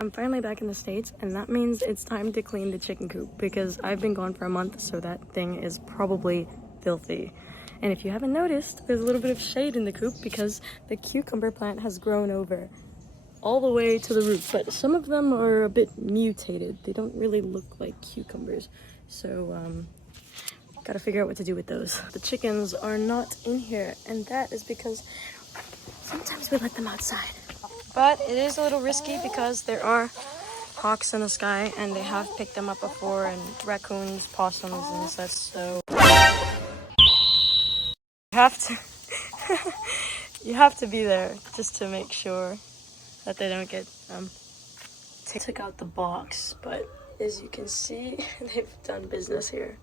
I'm finally back in the States, and that means it's time to clean the chicken coop because I've been gone for a month, so that thing is probably filthy. And if you haven't noticed, there's a little bit of shade in the coop because the cucumber plant has grown over all the way to the roof, but some of them are a bit mutated. They don't really look like cucumbers, so gotta figure out what to do with those. The chickens are not in here, and that is because sometimes we let them outside. But it is a little risky because there are hawks in the sky and they have picked them up before, and raccoons, possums and such, so you have to be there just to make sure that they don't get took out the box, but as you can see, they've done business here.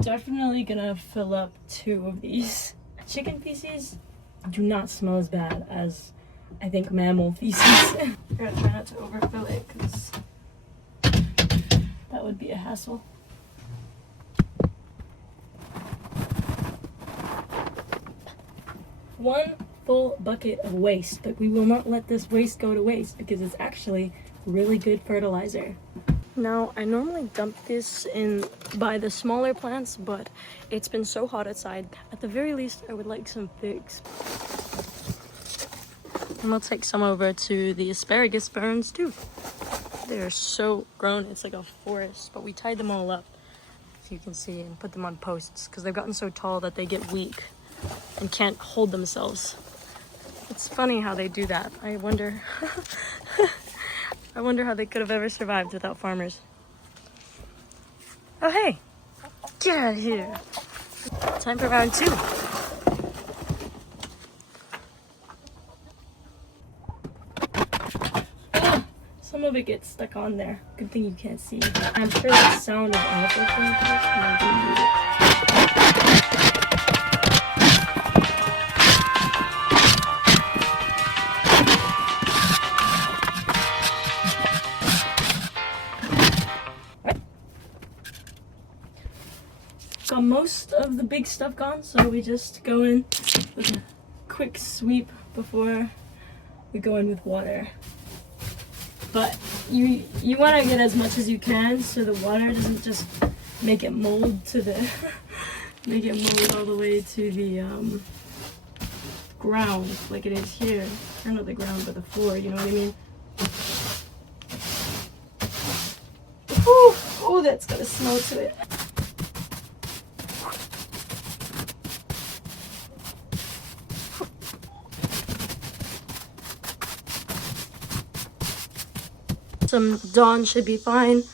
Definitely gonna fill up 2 of these. Chicken feces do not smell as bad as, I think, mammal feces. I'm gonna try not to overfill it because that would be a hassle. One full bucket of waste, but we will not let this waste go to waste because it's actually really good fertilizer. Now, I normally dump this in by the smaller plants, but it's been so hot outside. At the very least, I would like some figs. And we'll take some over to the asparagus ferns too. They're so grown, it's like a forest, but we tied them all up, if you can see, and put them on posts because they've gotten so tall that they get weak and can't hold themselves. It's funny how they do that. I wonder I wonder how they could have ever survived without farmers. Oh, hey! Get out of here! Time for round 2. Some of it gets stuck on there. Good thing you can't see. I'm sure the sound is awful for you guys. Got most of the big stuff gone, so we just go in with a quick sweep before we go in with water. But you want to get as much as you can so the water doesn't just make it mold to the make it mold all the way to the ground like it is here, or not the ground but the floor, you know what I mean? Ooh, oh, that's got a smell to it. Some Dawn should be fine.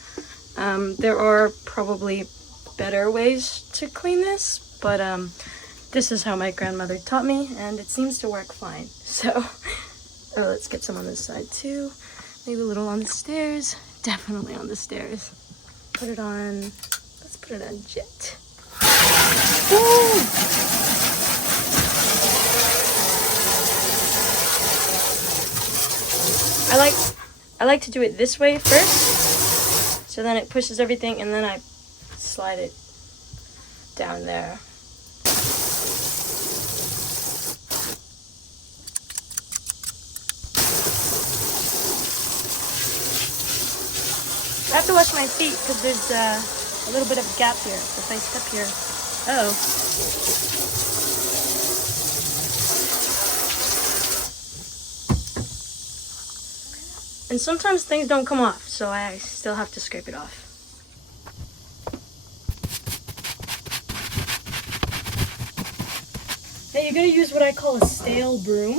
There are probably better ways to clean this, but this is how my grandmother taught me, and it seems to work fine. So let's get some on this side too. Maybe a little on the stairs. Definitely on the stairs. Put it on. Let's put it on jet. Woo! I like to do it this way first, so then it pushes everything, and then I slide it down there. I have to wash my feet because there's a little bit of a gap here. If I step here, and sometimes things don't come off, so I still have to scrape it off. Now you're going to use what I call a stale broom.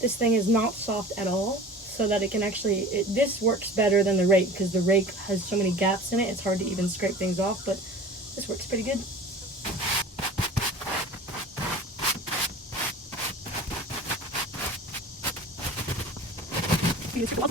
This thing is not soft at all, so that it can actually, this works better than the rake, because the rake has so many gaps in it, it's hard to even scrape things off, but this works pretty good. You can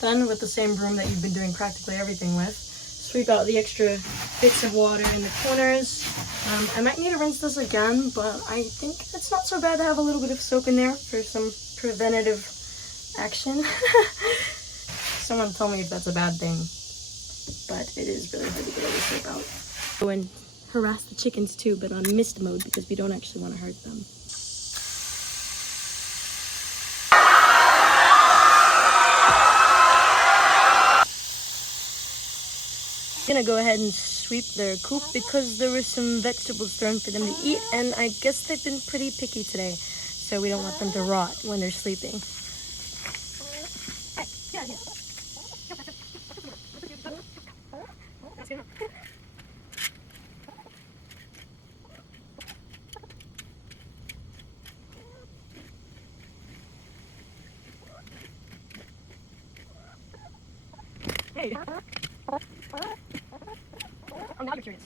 Then, with the same broom that you've been doing practically everything with, sweep out the extra bits of water in the corners. I might need to rinse this again, but I think it's not so bad to have a little bit of soap in there for some preventative action. Someone told me if that's a bad thing, but it is really hard to get all the soap out. Go and harass the chickens too, but on mist mode because we don't actually want to hurt them. I'm gonna go ahead and sweep their coop because there were some vegetables thrown for them to eat, and I guess they've been pretty picky today, so we don't want them to rot when they're sleeping. Hey. Oh, now you're curious.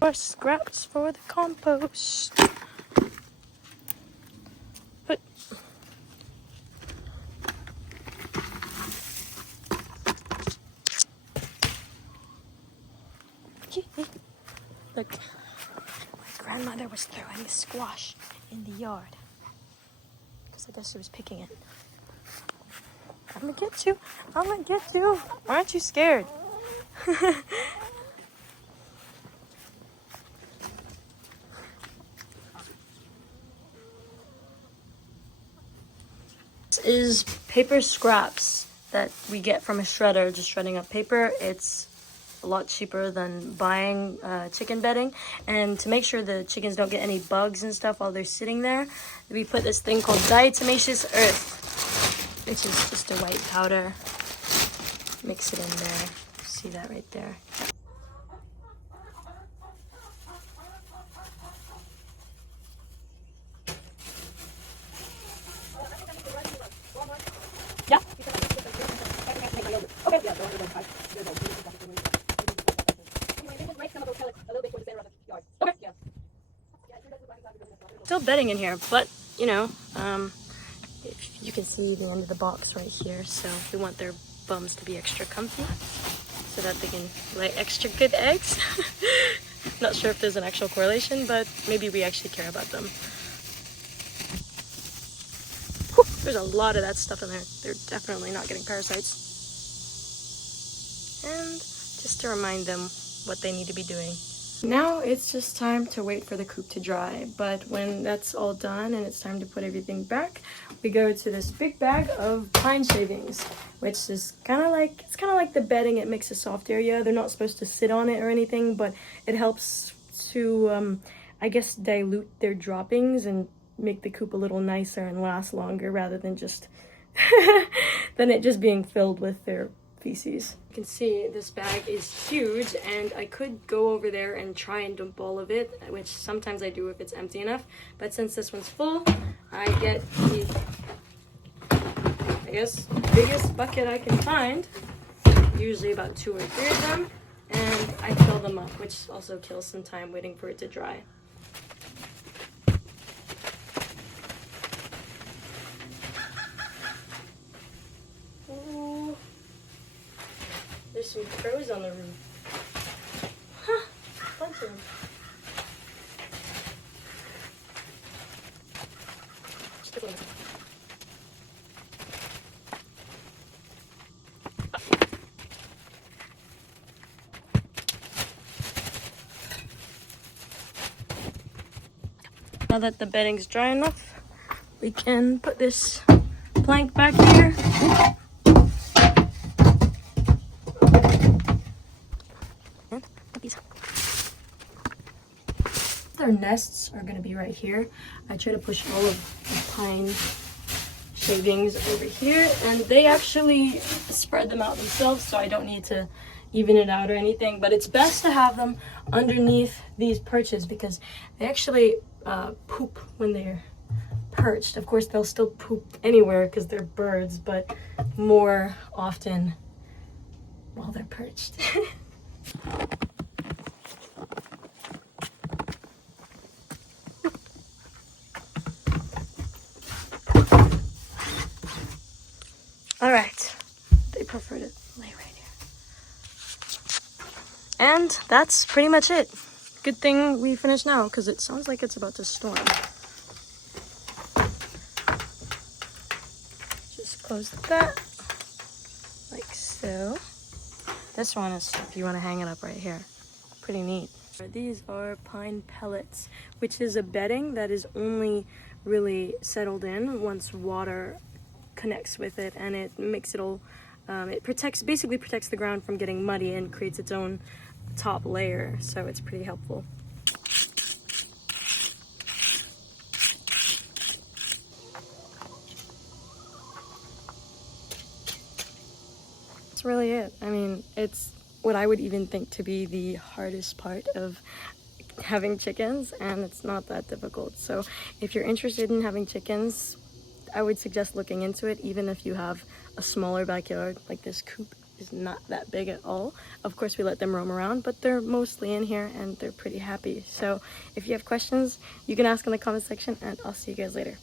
More scraps for the compost. But look, my grandmother was throwing the squash in the yard because I guess she was picking it. I'm gonna get you. I'm gonna get you. Aren't you scared? This is paper scraps that we get from a shredder, just shredding up paper. It's a lot cheaper than buying chicken bedding, and to make sure the chickens don't get any bugs and stuff while they're sitting there, we put this thing called diatomaceous earth, which is just a white powder. Mix it in there. See that right there? Yeah. Still bedding in here, but you know, if you can see the end of the box right here, so we want their bums to be extra comfy so that they can lay extra good eggs. Not sure if there's an actual correlation, but maybe we actually care about them. Whew, there's a lot of that stuff in there. They're definitely not getting parasites. And just to remind them what they need to be doing. Now it's just time to wait for the coop to dry, but when that's all done and it's time to put everything back, we go to this big bag of pine shavings, which is kind of like the bedding. It makes a soft area. They're not supposed to sit on it or anything, but it helps to I guess dilute their droppings and make the coop a little nicer and last longer rather than just than it just being filled with their feces. You can see this bag is huge, and I could go over there and try and dump all of it, which sometimes I do if it's empty enough, but since this one's full, I get the, I guess, biggest bucket I can find, usually about 2 or 3 of them, and I fill them up, which also kills some time waiting for it to dry. There's some crows on the roof. Huh, bunch of them. Now that the bedding's dry enough, we can put this plank back here. And puppies. Their nests are gonna be right here. I try to push all of the pine shavings over here, and they actually spread them out themselves, so I don't need to even it out or anything. But it's best to have them underneath these perches because they actually poop when they're perched. Of course, they'll still poop anywhere because they're birds, but more often while they're perched. All right, they prefer to lay right here. And that's pretty much it. Good thing we finished now because it sounds like it's about to storm. Just close that like so. This one is if you want to hang it up right here. Pretty neat. These are pine pellets, which is a bedding that is only really settled in once water connects with it, and it makes it all it basically protects the ground from getting muddy and creates its own top layer, so it's pretty helpful. That's really it. I mean, it's what I would even think to be the hardest part of having chickens, and it's not that difficult. So if you're interested in having chickens, I would suggest looking into it, even if you have a smaller backyard. Like this coop is not that big at all. Of course, we let them roam around, but they're mostly in here and they're pretty happy. So if you have questions, you can ask in the comment section, and I'll see you guys later.